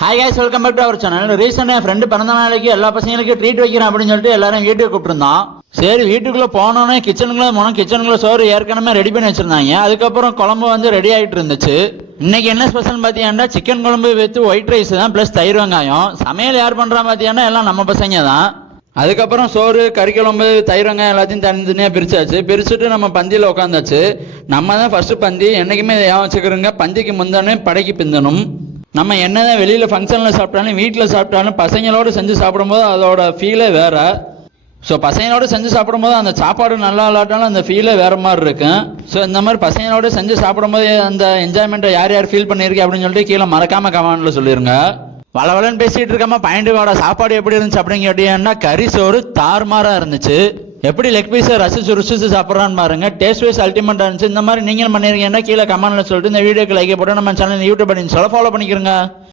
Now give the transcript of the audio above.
Hi guys, welcome back to our channel. ரீசெண்டாக என் friend பிறந்த நாளைக்கு எல்லா பசங்களுக்கும் ட்ரீட் வைக்கிறேன் அப்படின்னு சொல்லிட்டு எல்லாரும் வீட்டுக்கு கூப்பிட்டுருந்தோம். சரி, வீட்டுக்குள்ளே போனோன்னே கிச்சனுக்குள்ளே போனோம். கிச்சனுக்குள்ளே சோறு ஏற்கனவே ரெடி பண்ணி வச்சிருந்தாங்க. அதுக்கப்புறம் குழம்பு வந்து ரெடி ஆகிட்டு இருந்துச்சு. இன்னைக்கு என்ன ஸ்பெஷல் பார்த்தீங்கன்னா சிக்கன் குழம்பு வித் ஒயிட் ரைஸ் தான், ப்ளஸ் தயிர் வெங்காயம். சமையல் யார் பண்ணுறா பார்த்தீங்கன்னா எல்லாம் நம்ம பசங்க தான். அதுக்கப்புறம் சோறு, கறி குழம்பு, தயிர் வெங்காயம் எல்லாத்தையும் தனித்தனியாக பிரிச்சாச்சு. பிரிச்சுட்டு நம்ம பந்தியில் உட்காந்தாச்சு. நம்ம தான் ஃபர்ஸ்ட் பந்தி. என்றைக்குமே இதை ஏன் வச்சுக்கிறோங்க, பந்திக்கு முந்தானே படைக்கு பிந்தணும். நம்ம என்னதான் வெளியில் ஃபங்க்ஷனில் சாப்பிட்டாலும் வீட்டில் சாப்பிட்டாலும் பசங்களோடு செஞ்சு சாப்பிடும்போது அதோட ஃபீலே வேறு. ஸோ பசங்களோடு செஞ்சு சாப்பிடும்போது அந்த சாப்பாடு நல்லா இல்லாட்டாலும் அந்த ஃபீலே வேறு மாதிரி இருக்கும். ஸோ இந்த மாதிரி பசங்களோடு செஞ்சு சாப்பிடும்போது அந்த என்ஜாய்மெண்ட்டை யார் யார் ஃபீல் பண்ணியிருக்கேன் அப்படின்னு சொல்லிட்டு கீழே மறக்காமல் கமெண்ட்டில் சொல்லிடுங்க. வளவலன்னு பேசிகிட்டு இருக்காம பாயிண்ட்டுக்கோட சாப்பாடு எப்படி இருந்துச்சு அப்படின்னு கேட்டீங்கன்னா கறி சோறு தாறுமாறாக இருந்துச்சு. எப்படி லெக் பீஸை ருசிச்சு சாப்பிட்றான்னு பாருங்க. டேஸ்ட் வைஸ் அல்டிமேட்டாக இருந்துச்சு. இந்த மாதிரி நீங்களும் பண்ணிருக்கீங்கன்னா கீழே கமெண்ட்ல சொல்லிட்டு இந்த வீடியோக்கு லைக் போட்டு நம்ம சேனல் யூடியூப் பண்ணி ஃபாலோ பண்ணிக்கிறங்க.